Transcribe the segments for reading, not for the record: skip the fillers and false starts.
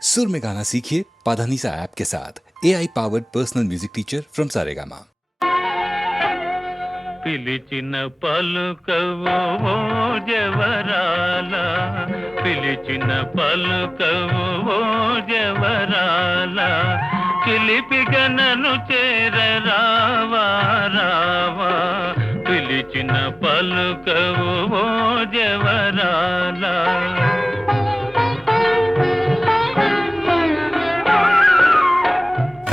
सुर में गाना सीखिए पाधानीसा ऐप के साथ। AI powered personal music teacher from Saregama. పిలిచిన పలుకవు ఓ జవరాల, పిలిచిన పలుకవు ఓ జవరాల, చిలిపిగా నన్ను చేరరావా రావా, పిలిచిన పలుకవు ఓ జవరాల.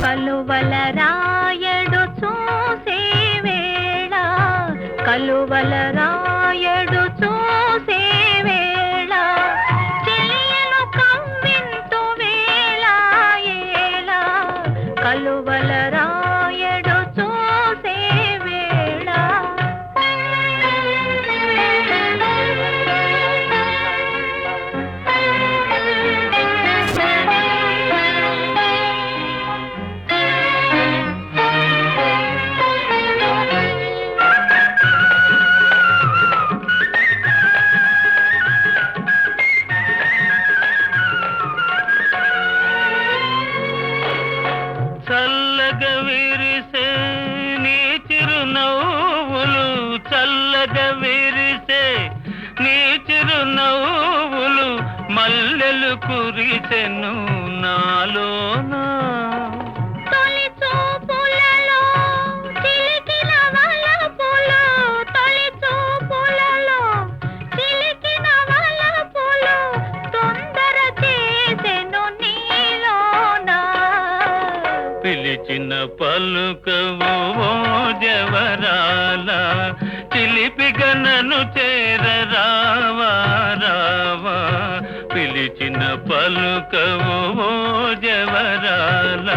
కలువల రాయడు చూసే వేళ, కలువల రాయడు చూసే వేళ, చెలియను కవ్వింతు వేళ ఏళ, కలువల రాయడు చూసే వేళ. చల్లగా విరిసే నీ చిరునవ్వులు, చల్లగా విరిసే నీ చిరునవ్వులు, మల్లెలు కురిసెను నాలోనా. తొలి చూపులలో చిలికిన వలపులు, తొలి చూపులలో చిలికిన వలపులు, తొందర చేసెను నీలోనా. పిలిచిన పలుకవు ఓ జవరాల, చిలిపిగా నన్ను చేరరావా రావా, పిలిచిన పలుకవు ఓ జవరాల.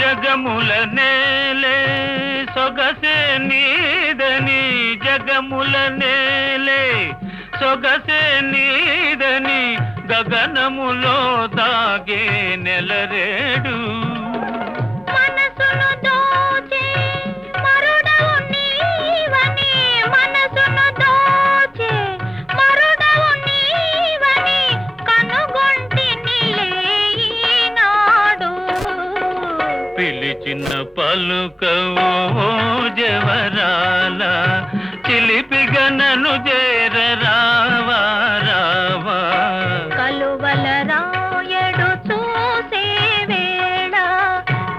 జగముల నేలే సొగసే నీదని, జగముల నేలే సొగసే నీదని, గగనములో దాగే నెలరేడు. మనసును దోచే మరుడవు నీవని, మనసును దోచే మరుడవు నీవని, కనుగొంటినిలే ఈనాడు. పిలిచిన పలుకవు ఓ జవరాల, చిలిపిగా నన్ను చేరరావా రావా, కలువల రాయడు చూసే వేళ,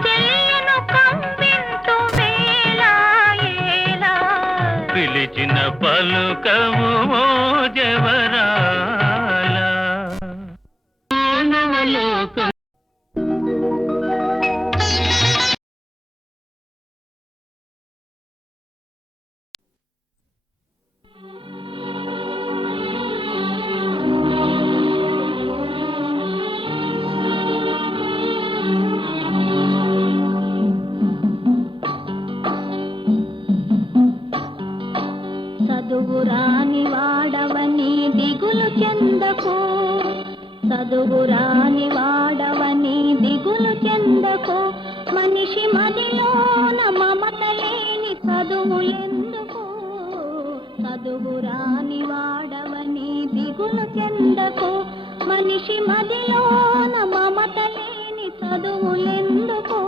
చెలియను కవ్వింతు వేళ ఏళ. పిలిచిన పలుకవు ఓ జవరాల. చదువురాని వాడవని దిగులు చెందకు, చదువురాని వాడవని దిగులు చెందకు, మనిషి మదిలోన మమత లేని చదువులెందుకు, చదువురాని వాడవని దిగులు చెందకు, మనిషి మదిలోన మమత లేని చదువులెందుకు,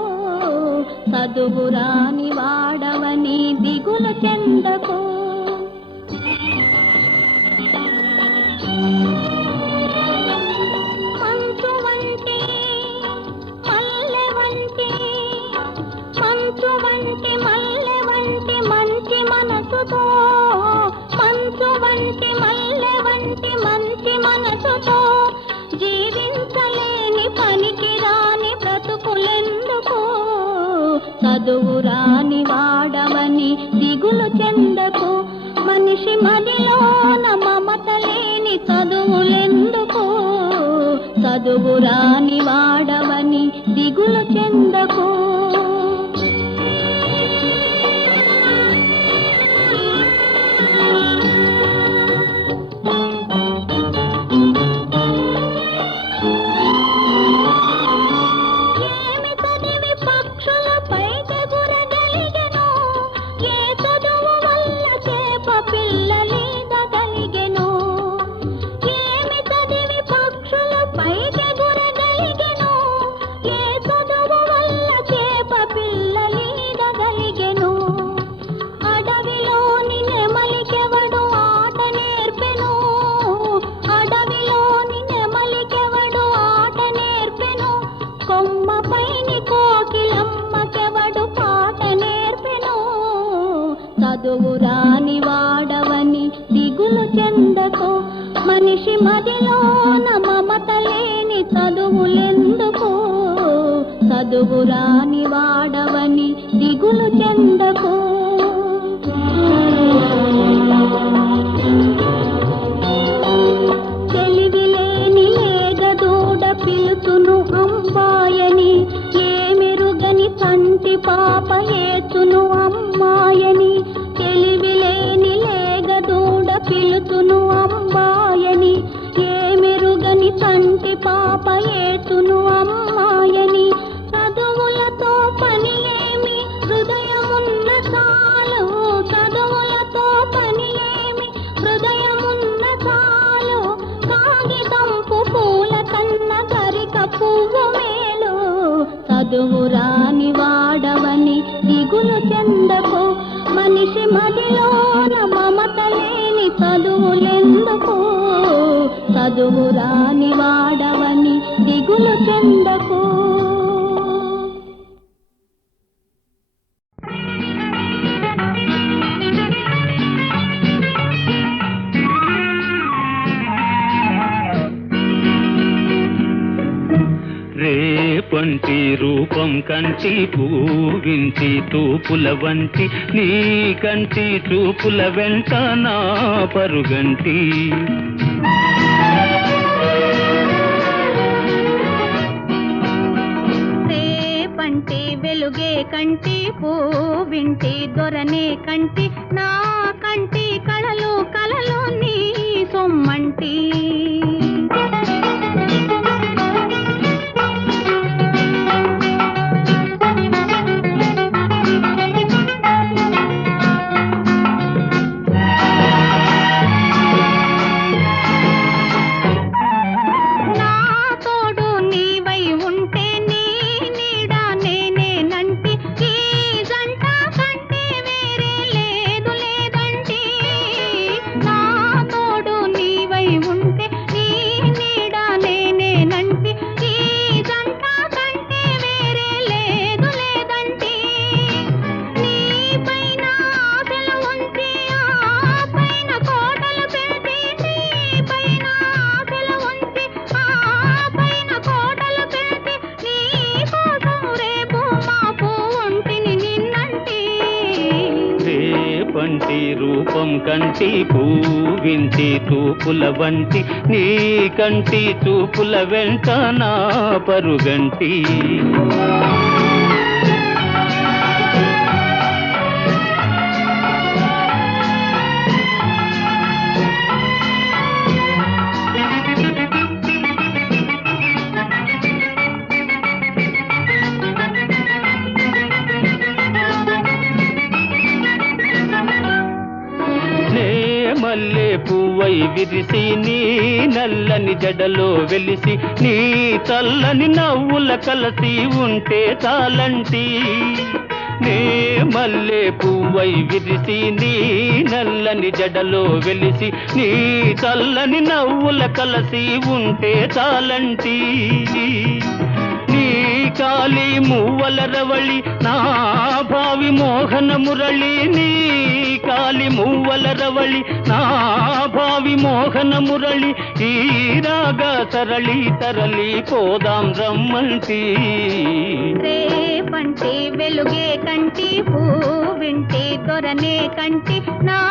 చదువురాని వాడవని దిగులు చెందకు. మంచు వంటి మల్లె వంటి, మంచు వంటి మల్లె వంటి మంచి మనసుతో, మంచు వంటి మల్లె వంటి మంచి మనసుతో, జీవించలేని పనికి రాని బ్రతుకులెందుకు, చదువురాని వాడవని దిగులు చెందకు, మనిషి మదిలోన మమత లేని చదువులెందుకు, చదువురాని వాడవని దిగులు చెందకు. చెందకు మనిషి మదిలోన మమత లేని చదువులెందుకు చదువు రాని వాడవని దిగులు చెందకు తెలివిలేని లేగదూడ పిలుచును అమ్మాయని ఏమెరుగని తంటి పాప ఏచును అమ్మాయని తెలివిలేని లేగదూడ పిలుచును అమ్మాయని ఏమెరుగని తంటి పాప ఏచును అమ్మాయని చదువులతో పని ఏమి హృదయమున్న చాలు చదువులతో పని ఏమి హృదయమున్న చాలు కాగితంపు పూల కన్న గరిక పువ్వు మేలు చదువు రాని వాడవని దిగులు చెందకు మనిషి మదిలోన మమత లేని చదువులెందుకు చదువు రాని వాడవని దిగులు చెందకు రేపంటి రూపం కంటి పూవించి తూపుల వంటి నీ కంటి చూపుల వెంట నా పరుగంటి రేపంటి వెలుగే కంటి పూవింటి దొరనే కంటి నా కంటి కళలు కళలు నీ సొమ్మంటి రూపం కంటి పూవించి తూపుల వంటి నీ కంటి చూపుల వెంట నా పరుగంటి మల్లె పువ్వై విరిసి నీ నల్లని జడలో వెలిసి నీ చల్లని నవ్వుల కలసి ఉంటే చాలంటి నే మల్లె పువ్వై విరిసి నీ నల్లని జడలో వెలిసి నీ చల్లని నవ్వుల కలసి ఉంటే చాలంటి నీ కాలి మువ్వల రవళి నా భావి మోహన మురళి నీ కాలి మువ్వల రవళి నా భావి మోహన మురళి ఈ రాగా సరళి తరలి పోదాం రమ్మంటి రేపంటి వెలుగే కంటి పూవింటి దొరనే కంటి నా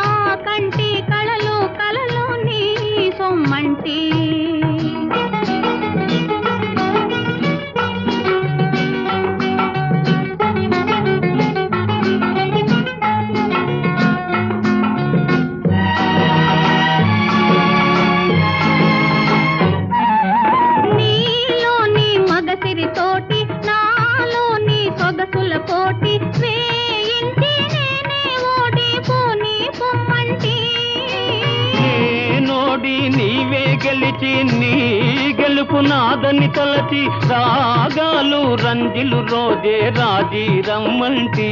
కంటి కళలు కళలు నీ సొమ్మంటి గెలిచి నీ గెలుపు నాదని తలచి రాగాలు రంజిలు రోజే రాజీ రమ్మంటి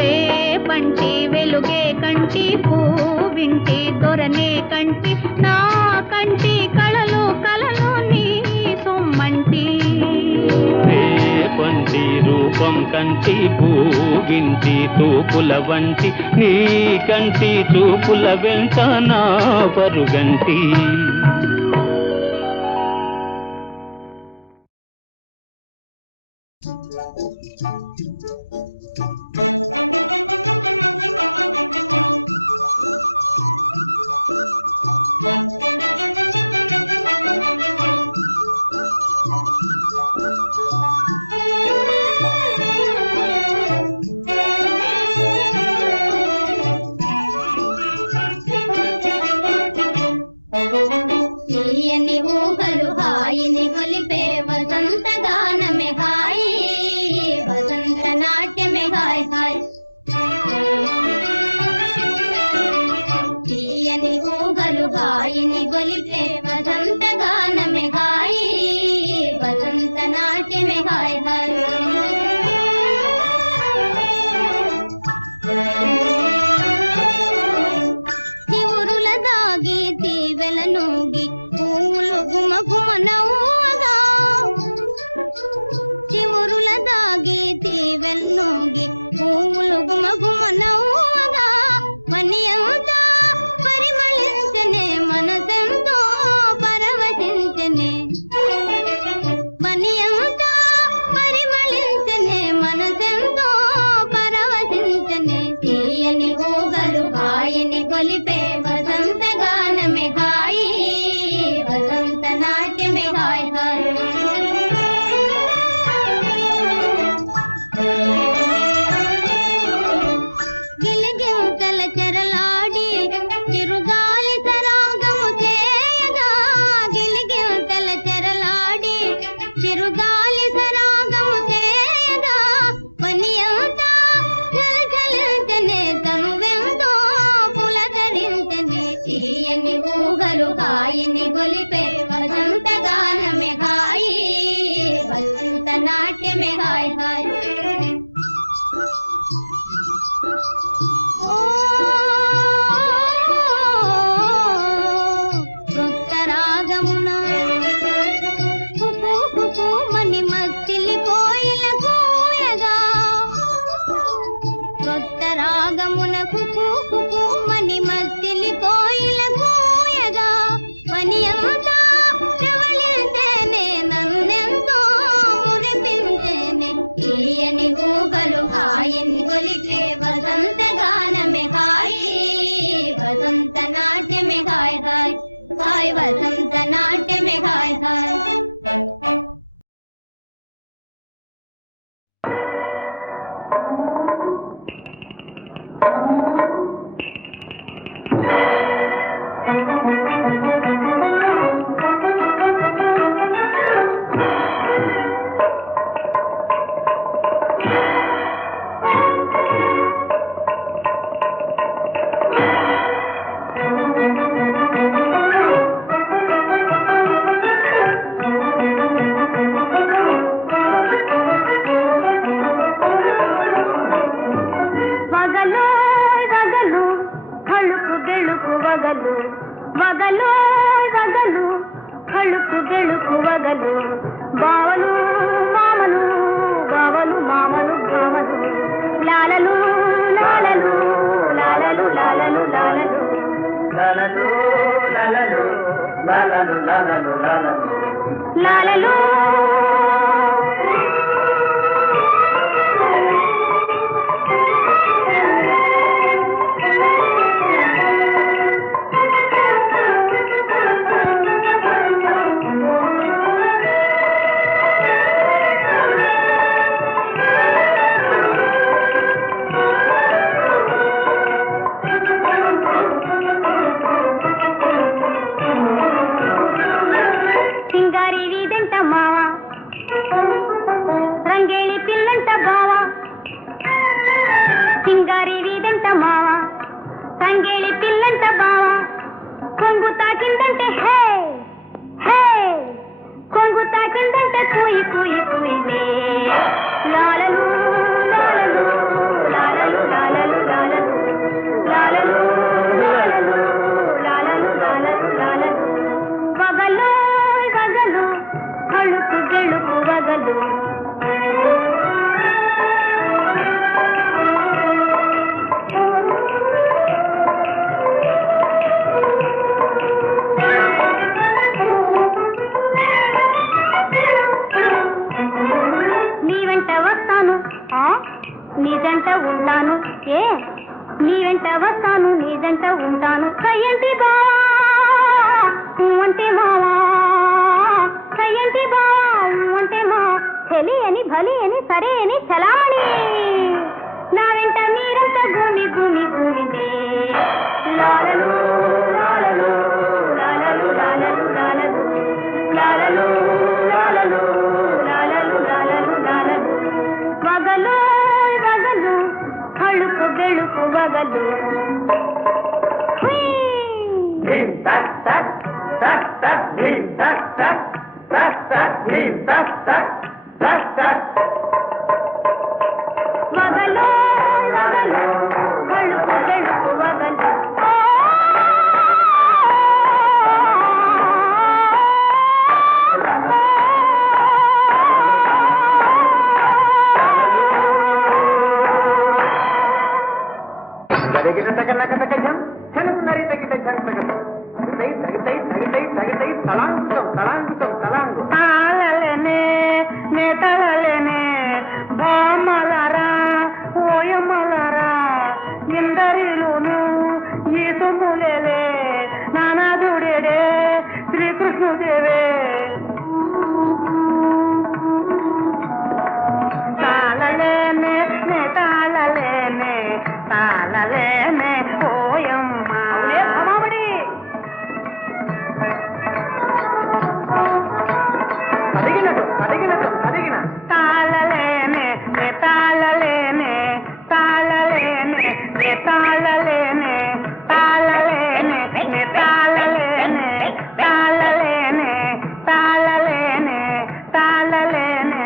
రేపంటి వెలుగే కంటి పూవింటి దొరనే కంటి నా కంటి కళలు కళలు నీ సొమ్మంటి రేపంటి రూప రూపం కంటి పూవింటి తూపుల వంటి నీ కంటి చూపుల వెంట నా పరుగంటి. తీయని ఊహలు హాయిని కొలిపే వసంత గానమే హాయి, వసంత నాట్యమే హాయ్ హాయ్. తీయని ఊహలు హాయిని కొలిపే వసంత గానమే హాయి, వసంత నాట్యమే హాయ్ హాయ్. చివురుల దాగి తీవెల నూగి పూలు గుమ గుమ నవ్వగా, చివురుల దాగి తీవెల నూగి పూలు గుమ గుమ నవ్వగా, మనియంతా పరిమళించనే మనసెంతో పరవశించనే, మనియంతా పరిమళించనే మనసెంతో పరవశించనే. తీయని ఊహలు హాయిని కొలిపే వసంత గానమే హాయి, వసంత నాట్యమే హాయ్ హాయ్. గిలిగింతల చెరలాడి చిరుగాలి సరాగము చేయగా, గిలిగింతల చెరలాడి చిరుగాలి సరాగము చేయగా, వనియంతా జలజలించనే తనువెంతో పులకరించనే. తీయని ఊహలు హాయిని గొలిపే వసంత గానమే హాయి, వసంత నాట్యమే హాయ్ హాయ్. కొత్త రాగమున కుకు కుకు మని మత్తిలి కోయిల కూయగా, కొత్త రాగమున కుకు కుకు మని మత్తిలి కోయిల కూయగా, వనియంతా ప్రవళించేనే నన్నెంతో మురిపించేనే. తీయని ఊహలు హాయిని గొలిపే వసంత గానమే హాయి, వసంత నాట్యమే హాయ్ హాయ్ హాయ్, వసంత నాట్యమే హాయ్ హాయ్. వగలు వగలు కళుకు గెలుకు వగలు, బావలు మామలు బావలు మామలు భామలు, లాలలు లాలలు లాలలు లాలలు లాలలు లాలలు లాలలు లాలలు లాలలు లాలలు లాలలు. జంట ఉంటాను ఏ నీ వెంట వస్తాను నీ జంట ఉంటాను కయ్యంటి బావా అంటే మావా కయ్యంటి బావా అంటే మా చెలి అని భలి అని సరే అని చలామణి నా వెంట మీరంతా భూమి భూమి భూమిదే లాలలు లాలలు లాలలు లాలలు లాలలు లాలలు లాలలు లాలలు లాలలు లాలలు వగలు వగలు అಳುకు బెళుకు వగలు వగలు వగలు అಳುకు బెళుకు వగలు తాళలేనే నే తళలేనే బామలరా ఓయమలరా ఇందరిలోను ఈ సొమ్ములేలే నానాదుడేడే శ్రీకృష్ణుదేవే తాళలేనే నే తాళలేనే తాళలేనే ఓయమ్మ తాళలేనే నే తాళలేనే తాళలేనే నే తాళలేనే తాళలేనే నే తాళలేనే తాళలేనే తాళలేనే తాళలేనే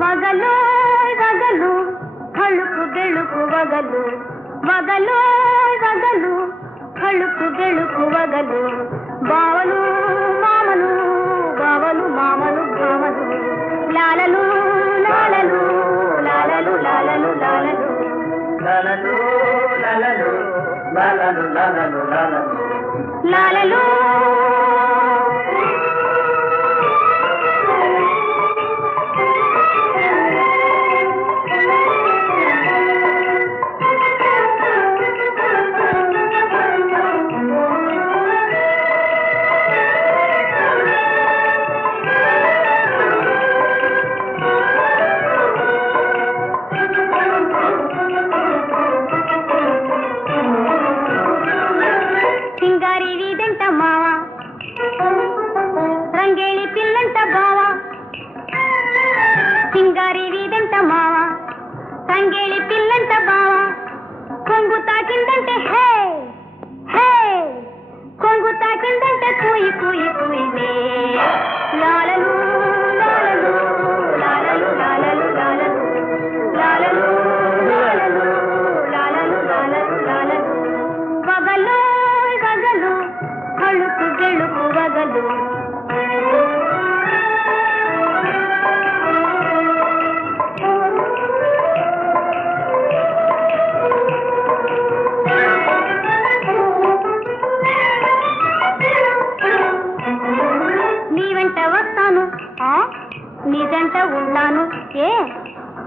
వగలు వగలు అಳುకు బెళుకు వగలు వగలు వగలు అಳುకు బెళుకు వగలు బావలు మామలు బావలు మామలు భామలు లాలలు లాలలు లాలలు లాలలు లాలలు లాలలు లాలలు లాలలు లాలలు లాలలు లాలలు సింగారి వీధంట మావా రంగేళి పిల్లంట బావా సింగారి వీధంట మావా రంగేళి పిల్లంట బావా కొంగు తాకిందంటే హే హే కొంగు తాకిందంటే కూయి కూయి కూయిలే లాలలు లాలలు లాలలు లాలలు లాలలు లాలలు లాలలు లాలలు లాలలు లాలలు వగలు వగలు అಳುకు గెలుకు వగలు నీ వెంట వస్తాను నీ జంట ఉంటాను ఏ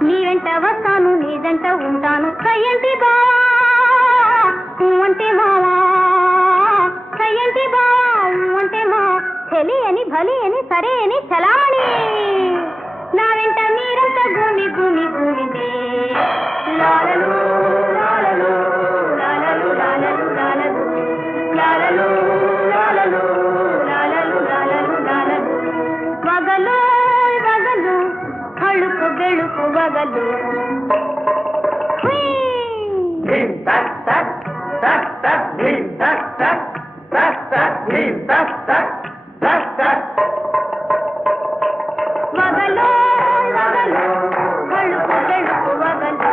నీ వెంట వస్తాను నీ జంట ఉంటాను కయ్యంటి బావా అంటే మావా కయ్యంటి బావా అంటే మా చెలి అని భలి అని సరే అని చలామణి నా వెంట మీరంతా భూమి భూమి భూమిదే లాలలు లాలలు లాలలు లాలలు లాలలు లాలలు లాలలు లాలలు లాలలు లాలలు వగలు వగలు అಳುకు బెళుకు వగలు tak tak వగలు వగలు గడుపు గడుపు వగలు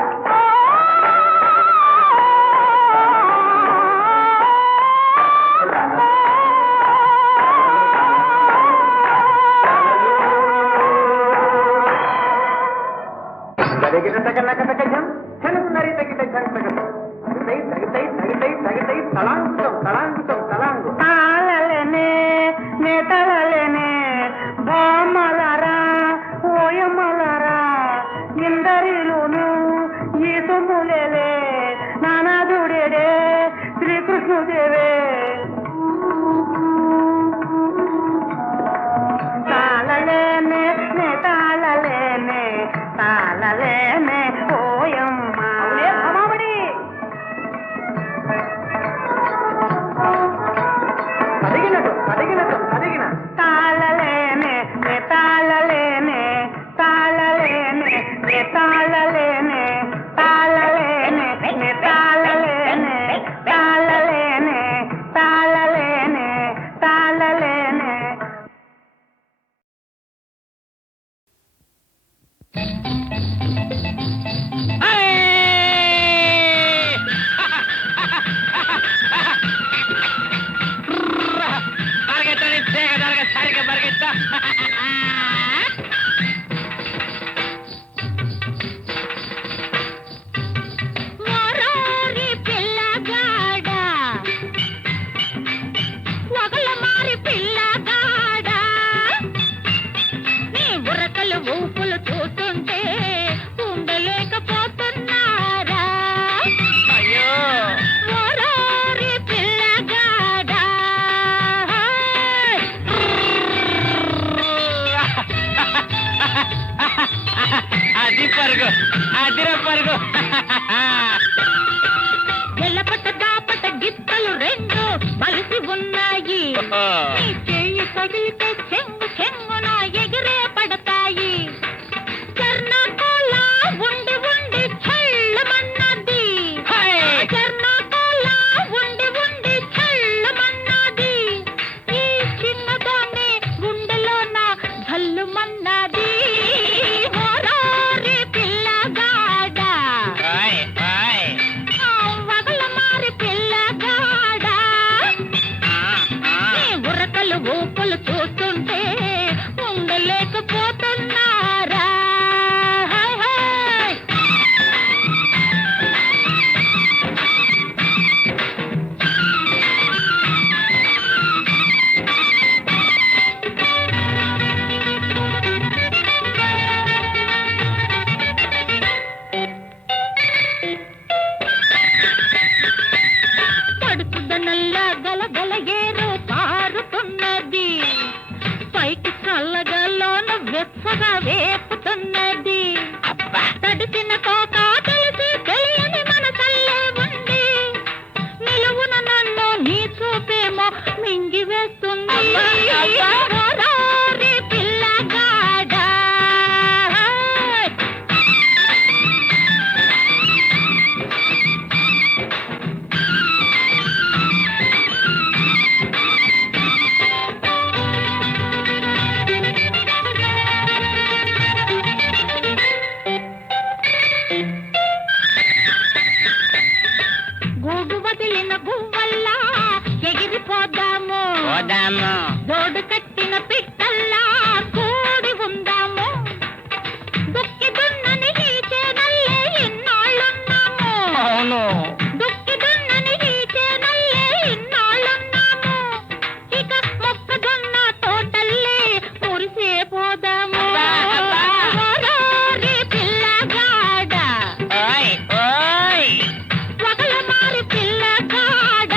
తాళలేనే నేతలలేనే బామలరా ఓయమలరా ఇందరిలోను ఈ సొమ్ములేలే నానాదుడేడే శ్రీకృష్ణుదేవే తాళలేనే నేతాళలేనే తాళలేనే ఓయమ్మ తాళలేనే తాళలేనే తాళలేనే తాళలేనే తాళలేనే తాళలేనే తాళలేనే తాళలేనే తాళలేనే మోరారి పిల్లగాడ వగల మారి పిల్లగాడ నీ బుర్రకలు ఊపులు చూస్తుంటే ఉండలేకపోతున్నారా అయ్యో మోరారి పిల్లగాడ అది పరుగు అదిర పరుగు ఎల్లపట్ట దాపట గిత్తలు రెండు మలిసి ఉన్నాయి నీ చెయ్యి తగిలితే చెంగు చెంగున ఎగిరే పడతాయి కర్ణాటకలా ఉండి ఉండి చల్లమన్నది కర్ణాటకలా ఉండి ఉండి చల్లమన్నది ఈ చిన్నదాన్ని గుండెలోన జల్లుమన్నది మోరారి పిల్లగాడ వగల మారి పిల్లగాడ నీ బుర్రకలు ఊపులు చూస్తుంటే ఉండలేకపోతున్నారా హాయ్ హాయ్ పడుతుదనల్ల గలగల ఏరు పారుతున్నది పైకి చల్లగలోన వెచ్చగా వేపుతున్నది తడిసిన తోక తెలిసి తెలియని మనసల్లే ఉంది నిలువున నన్ను నీ చూపేమో మింగి వేస్తుంది మోరారి పిల్లగాడ గూడు వదిలిన గువ్వల్లా ఎగిరిపోదాము జోడు కట్టిన పిట్టల్లా కూడి ఉందాము దుక్కి దున్నని ఈ చేనల్లే ఇన్నాళ్ళున్నాము అవును దుక్కి దున్నని ఈ చేనల్లే ఇన్నాళ్ళున్నాము ఇక మొక్కజొన్న తోటల్లే మురిసే పోదాము మోరారి పిల్లగాడ వగల మారి పిల్లగాడ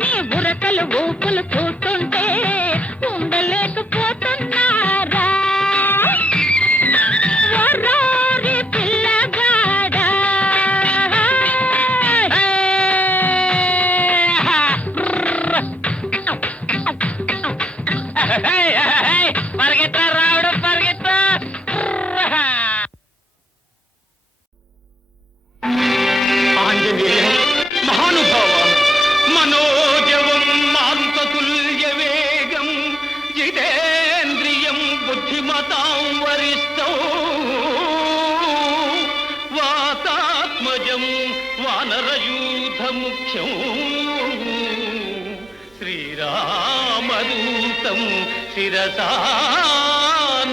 నీ బుర్రకలు ఊపులు చూస్తుంటే ఉండలేకపోతున్నారా మోరారి పిల్లగాడ పరిగెత్తా రావుడు పరిగెత్తా ఆంజనేయ మహానుభావ మనోజవం మాంతతుల్య వేగ వానరయూథ ముఖ్యం శ్రీరామదూతం శిరసా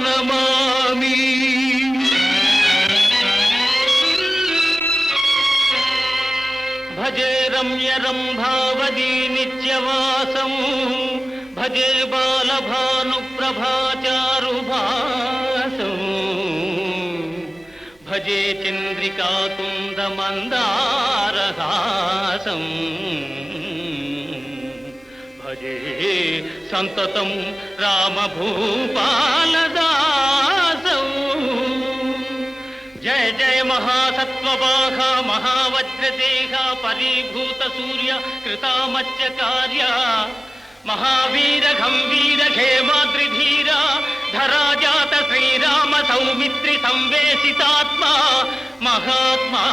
నమామి. భజే రమ్యరంభావదీ నిత్యవాసం భజే బాలభానుప్రభాచారుభాసం భజే చంద్రికాతుందమందారహాసం భజే సంతతం రామభూపాలదాసం. జయ జయ మహాసత్వవాహ మహావజ్రదేహ పరీభూత సూర్య కృతామత్యకార్య మహావీర గంభీర ఖేమాద్రిధీర ధరాజాత శ్రీరామ సౌమిత్రి సంవేశితాత్మ మహాత్మా.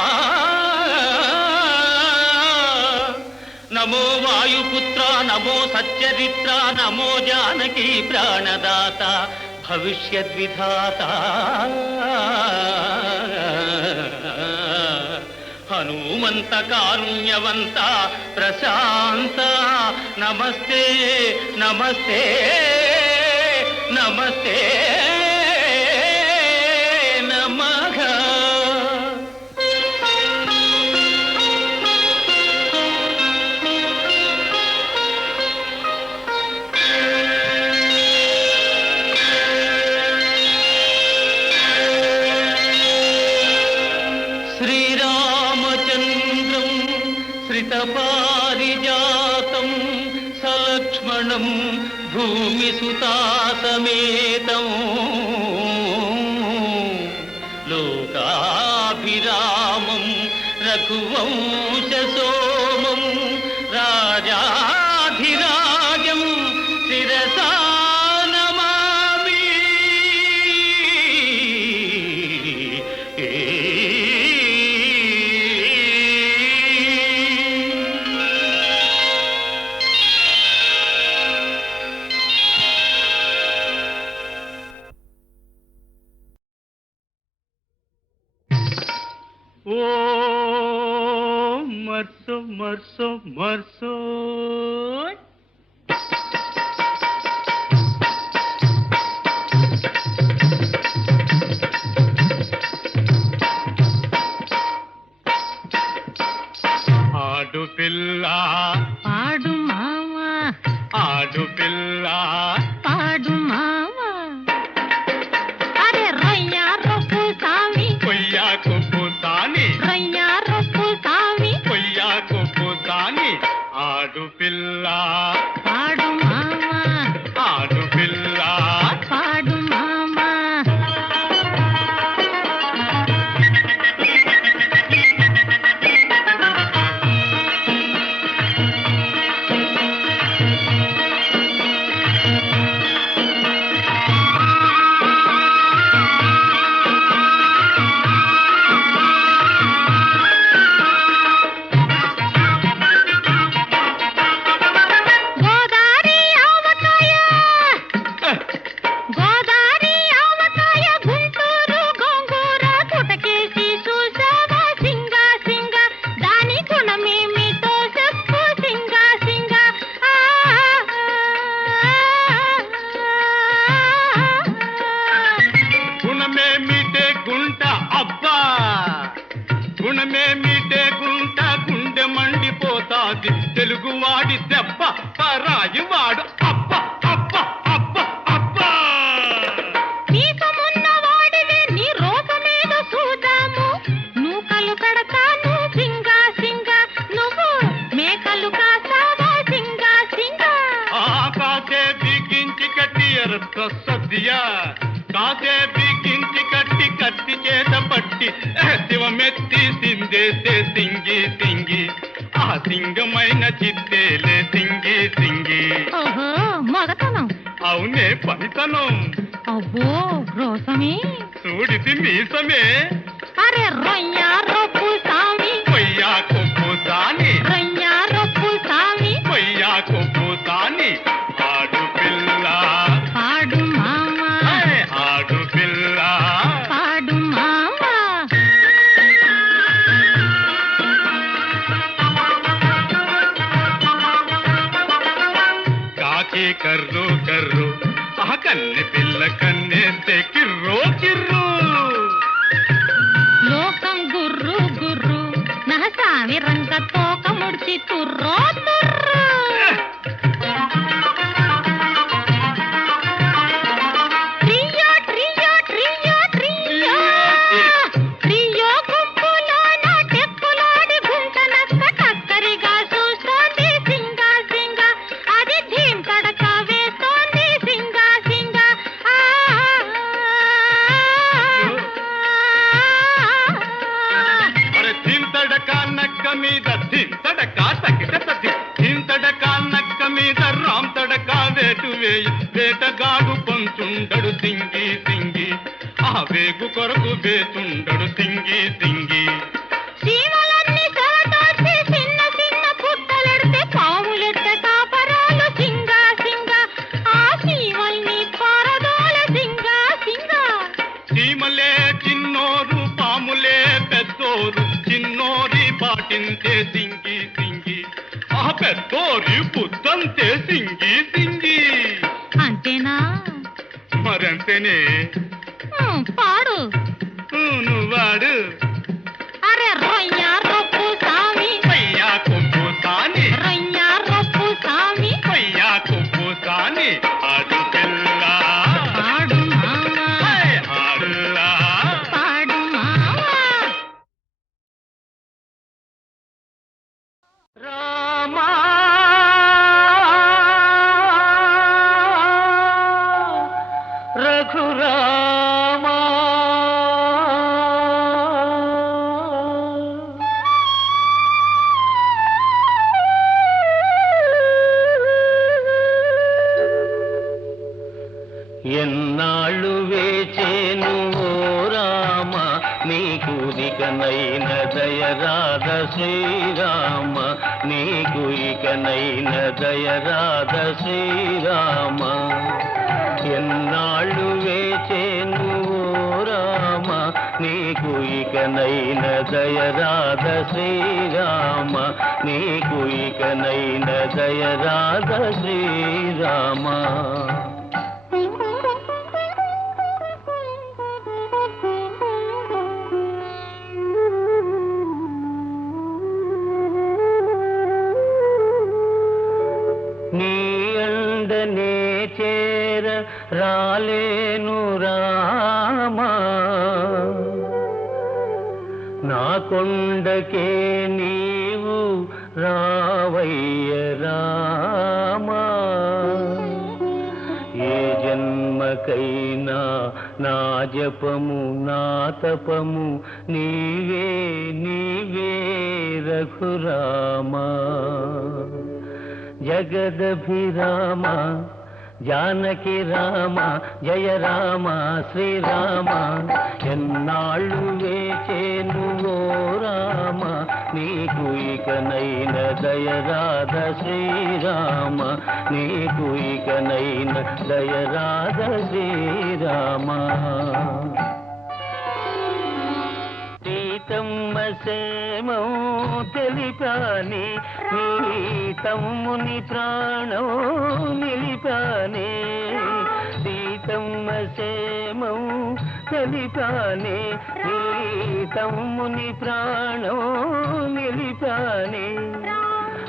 నమో వాయుపుత్ర నమో సచ్చరిత్ర నమో జానకీ ప్రాణదాత భవిష్యద్విధాత హనుమంత కారుణ్యవంత ప్రశాంత నమస్తే నమస్తే నమస్తే నమః. శ్రీరామచంద్రం శ్రితపారిజాతం సలక్ష్మణం భూమిసుతాసమేతం లోకాభిరామం రఘువంశసోమం రాజాధిరాజం శిరసా నమామి. ఓ మర్సో మర్సో మర్సో ఆడు పిల్ల పాడు మావా ఆడు పిల్ల పాడు మావా. అరే రయ్యా రొప్పు సామి కొయ్యాకు పూతాని రయ్యా రొప్పు సామి కొయ్యాకు పూతాని ఆడు పిల్ల పాడు మావా ఆడు పిల్ల పాడు మావా. గోదారి ఆవకాయ గోదారి ఆవకాయ గుంటూరు గోంగూర పుటకేసి చూసావా సింగా సింగా దాని గుణమేమిటో చెప్పు సింగా సింగా. గుణమేమిటే గుంట అబ్బా గుణమేమిటే గుంట గుండె మండిపోతాది తెలుగువాడి దెబ్బ పరాయి వాడు అబ్బ అబ్బ అబ్బ అబ్బా. నీకమున్న వాడివే నీ రూపమేదో చూద్దాము నూకలు కడతాను సింగా సింగా నువ్వు మేకలు కాసావా సింగా సింగా. కాసే బిగించి కట్టి ఎరత్త సద్దియా కాసే బిగించి కట్టి కత్తి చేత పట్టి శివమెత్తి సిందేసే సింగి సింగి ఆ సింగమైన చిత్తేలే సింగి సింగి. ఓహో మగతనం అవునే పనితనం అబ్బో రోసమే చూడిది మీసమే అరే రొయ్యా రొప్పు సామి కొయ్యాకు పూతాని రొయ్యా రొప్పు సామి కొయ్యాకు పూతాని ఆడు పిల్ల పాడు మావా ఆడు పిల్ల పాడు మావా. కర్రు కర్రు ఆ కన్నె పిల్ల కన్నేస్తే కిర్రో కిర్రు లోకం గుర్రు గుర్రు నా సామి రంగ తోక ముడిచి తుర్రో తుర్రు ట్రియో ట్రియో ట్రియో ట్రియో ట్రియో గుంపులోన టెక్కులాడి గుంట నక్క టక్కరిగా చూస్తోంది సింగా సింగా అది ధీం తడక వేస్తోంది సింగా సింగా అరే చింతడక నక్క మీద చింతడక తగిట చింతడక నక్క మీద రామ్ తడక వేటు వేయి వేటగాడు పొంచుండడు సింగి సింగి ఆ వేగు కొరకు వేచుండడు సింగి సింగి సీమలన్నీ సవతోసి చిన్న చిన్న పుట్టలెడితే పాములెట్ట కాపరాలు సింగా సింగా ఆ సీమల్ని పారదోల సింగా సింగా చీమలే చిన్నోరు పాములే పెద్దోరు చిన్నోరి పాటింతే సింగి సింగి ఆ పెద్దోరి బుద్ధంతే సింగి సింగి అంతేనా మరంతేనే పాడు నువ్వాడు అరే రొయ్య రొప్పు సామి పయ్యా కొప్పు సాని రొయ్య రొప్పు సామి పయ్యా కొప్పు సాని ఆడు పిల్ల పాడు మావా ఆడులా పాడు మావా రామా రఘురామా ఎన్నాళ్ళు వేచేను ఓ రామ నీకు ఇకనైన దయరాధ శ్రీరామ నీకు ఇకనైన దయరాధ శ్రీరామ ఎన్నాళ్ళు వేచేను ఓ రామ నీకు ఇకనైన దయరాధ శ్రీరామ నీకు ఇకనైన దయరాధ శ్రీరామ నీ అండనే చేర రాలేను రామా నా కొండకే నీవు రావయ్య రామా ఏ జన్మకైనా నా జపము నా తపము నీవే నీవే రఘురామా జగదభిరామ జానకి రామ జయ రామ శ్రీరామ ఎన్నాళ్ళు వేచేను ఓ రామ నీకు ఇకనైన దయరాధ శ్రీరామ నీకు ఇకనైన దయరాధ శ్రీరామ సీతమ్మ సేమం తెలిపాని నీ తమ్ముని ప్రాణం నిలిపానే సీతమ్మ సేమం తెలిపానే నీ తమ్ముని ప్రాణం నిలిపానే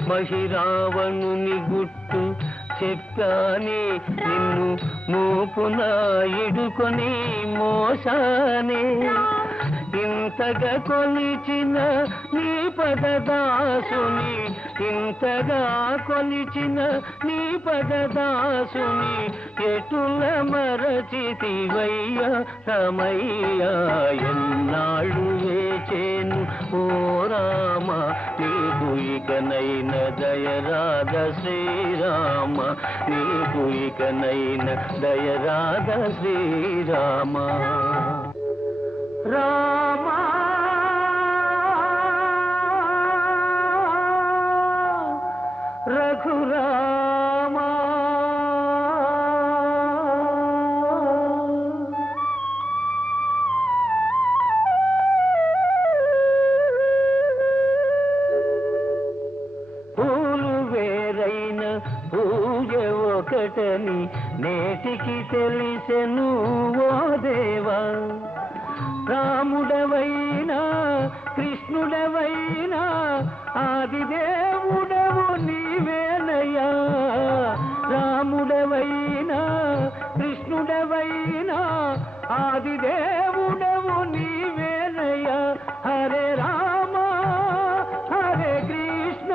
మహిరావణుని గుట్టు చెప్పానే నిన్ను మూపున ఇడుకొని మోసానే ఇంతగా కొలిచిన నీ పదదాసుని ఇంతగా కొలిచిన నీ పదదాసుని ఎటుల మరచితివయ్య రమయ్య ఎన్నాళ్ళు వేచేను ఓ రామ నీకు ఇకనైన దయరాధ శ్రీరామ నీకు ఇకనైన దయరాధ శ్రీరామ రామా రఘురామా పూలు వేరైన పూజ ఒక ఒక్కటని నేటికి తెలిసెను ఓ దేవా. రాముడవైనా కృష్ణుడవైనా ఆదిదేవుడవు నీవేనయ్యా. రాముడవైనా కృష్ణుడవైనా ఆదిదేవుడవు నీవేనయ్యా. హరే రామ హరే కృష్ణ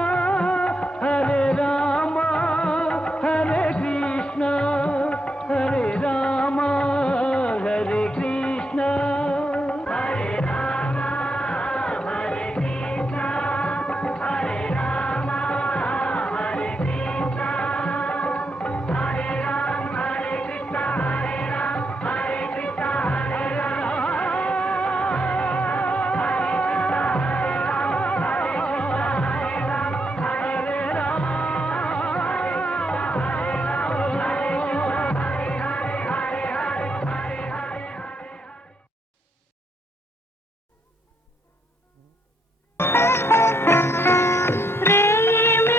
హరే రామ హరే కృష్ణ హరే రామ హరే కృష్ణ.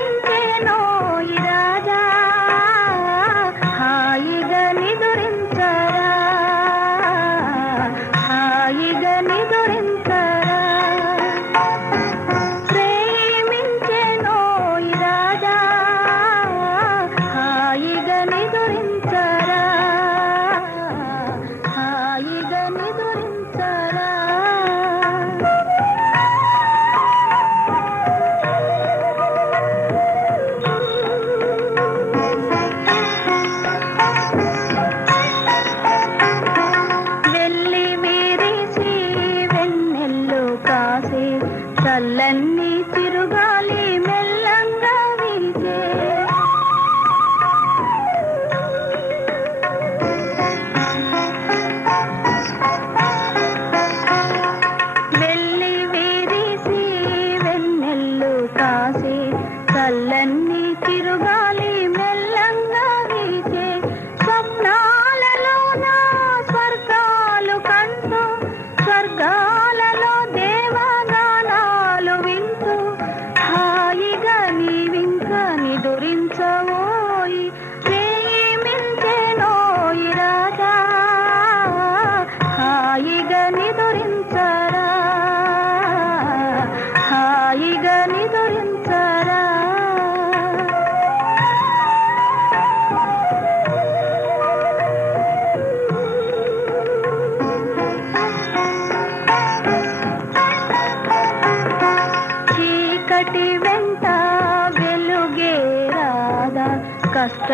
ప్రేమించెనోయి రాజా హాయిగా నిదురించరా, హాయిగా నిదురించరా. ప్రేమించెనోయి రాజా హాయిగా నిదురించరా, హాయిగా నిదురించరా. వెళ్ళి విరిసి వెన్నెల్లు కాసే చల్లన్ని చిరుగాలి మెల్లంగా వీచే. వెళ్ళి విరిసి వెన్నెల్లు కాసే చల్లన్ని చిరుగాలి మెల్లంగా వీచే. స్వప్నాలలోన స్వర్గాలు కంటూ స్వర్గాలలో దేవగానాలు వింటూ హాయిగా నీవింక నిదురించవోయి. ప్రేమించెనోయి రాజా హాయిగా నిదురించరా, హాయిగా నిదురించరా. చీకటి వెంట వెలుగే రాదా, కష్ట